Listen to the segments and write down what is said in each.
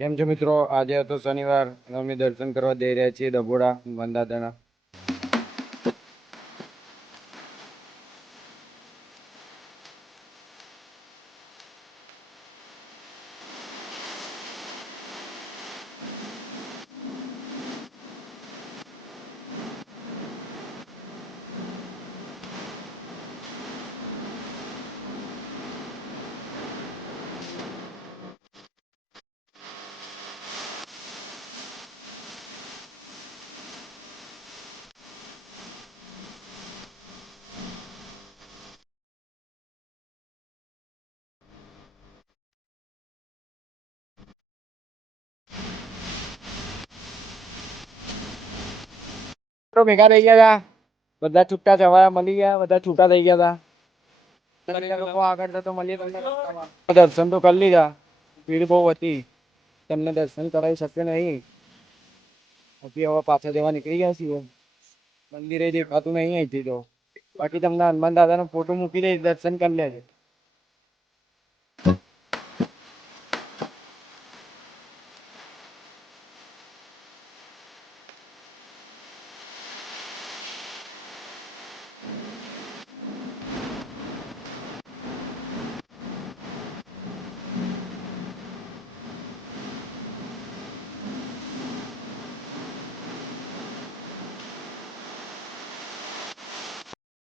કેમ છો મિત્રો? આજે હતો શનિવાર. અમે દર્શન કરવા જઈ રહ્યા છીએ ડભોડા વંદાદાના મિત્રો ભેગા થઈ ગયા હતા બધા છૂટા જવા મળી ગયા બધા છૂટા થઈ ગયા હતા. દર્શન તો કરી લીધા. ભીડ બહુ હતી. તમને દર્શન કરાવી શક્ય નહીં. પછી હવે પાછા જવા નીકળી ગયા છીએ. મંદિરે દેખાતું નહીં અહીંથી તો. બાકી તમને હનુમાન દાદાનો ફોટો મૂકી દઈશ દર્શન કરી લેજો.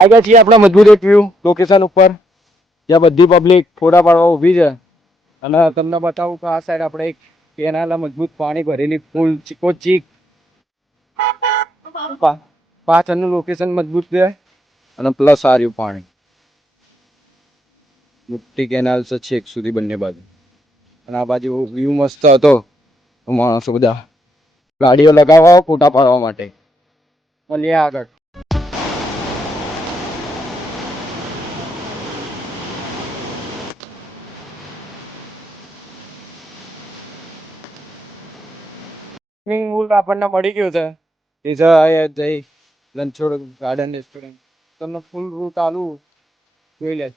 આવ્યા છીએ આપણા મજબૂત એક વ્યૂ લોકેશન ઉપર. જ્યાં બધી પબ્લિક ફોટા પાડવા ઊભી છે. અને તમને બતાવું કે આ સાઈડ આપણે એક કેનાલ મજબૂત પાણી ભરેલી ફૂલ ચીકો. ચીક પાછળનું લોકેશન મજબૂત છે. અને પ્લસ આર્યું પાણી. મોટી કેનાલ છે છેક સુધી બંને બાજુ. અને આ બાજુ વ્યૂ મસ્ત હતો. માણસો બધા ગાડીઓ લગાવવા, ફોટા પાડવા માટે. મળીએ આગળ. સ્વિમિંગ પુલ આપણને મળી ગયું છે. એ જઈ લંચોડ ગાર્ડન રેસ્ટોરન્ટ તમને ફૂલ રૂટ આલુ. જોઈ લે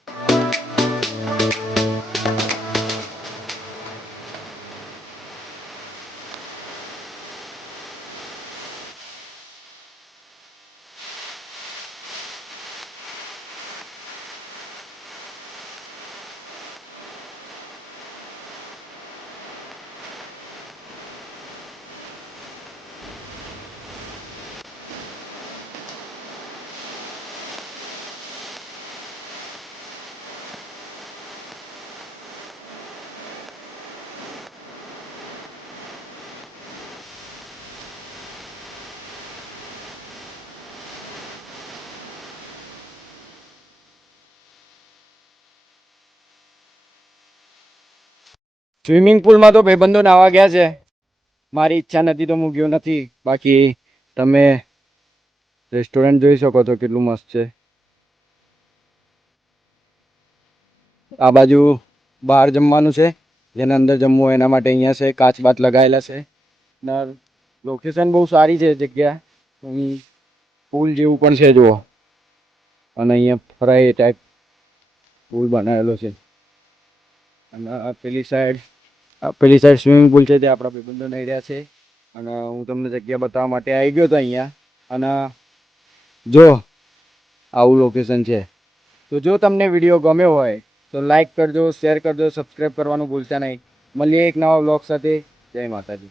સ્વિમિંગ પુલમાં તો ભાઈબંધો નાવા ગયા છે. મારી ઈચ્છા નથી તો ગયો નથી. બાકી તમે રેસ્ટોરન્ટ જોઈ શકો છો કેટલું મસ્ત છે. આ બાજુ બહાર જમવાનું છે. જેને અંદર જમવું એના માટે અહીંયા છે. કાચ બાચ લગાવેલા છે. ને લોકેશન બહુ સારી છે જગ્યા. અહીં પુલ જેવું પણ છે, જુઓ. અને અહીંયા ફરાય ટાઈપ પુલ બનાવેલો છે. અને પેલી સાઈડ પેલી સાઈડ સ્વિમિંગ પુલ છે તે આપણા ભાઈબંધો નહીં રહ્યા છે. અને હું તમને જગ્યા બતાવવા માટે આવી ગયો હતો અહીંયા. અને જો આવું લોકેશન છે. તો જો તમને વીડિયો ગમ્યો હોય, તો લાઈક કરજો શેર કરજો સબસ્ક્રાઈબ કરવાનું ભૂલતા નહીં. મળીએ એક નવા બ્લોગ સાથે. જય માતાજી.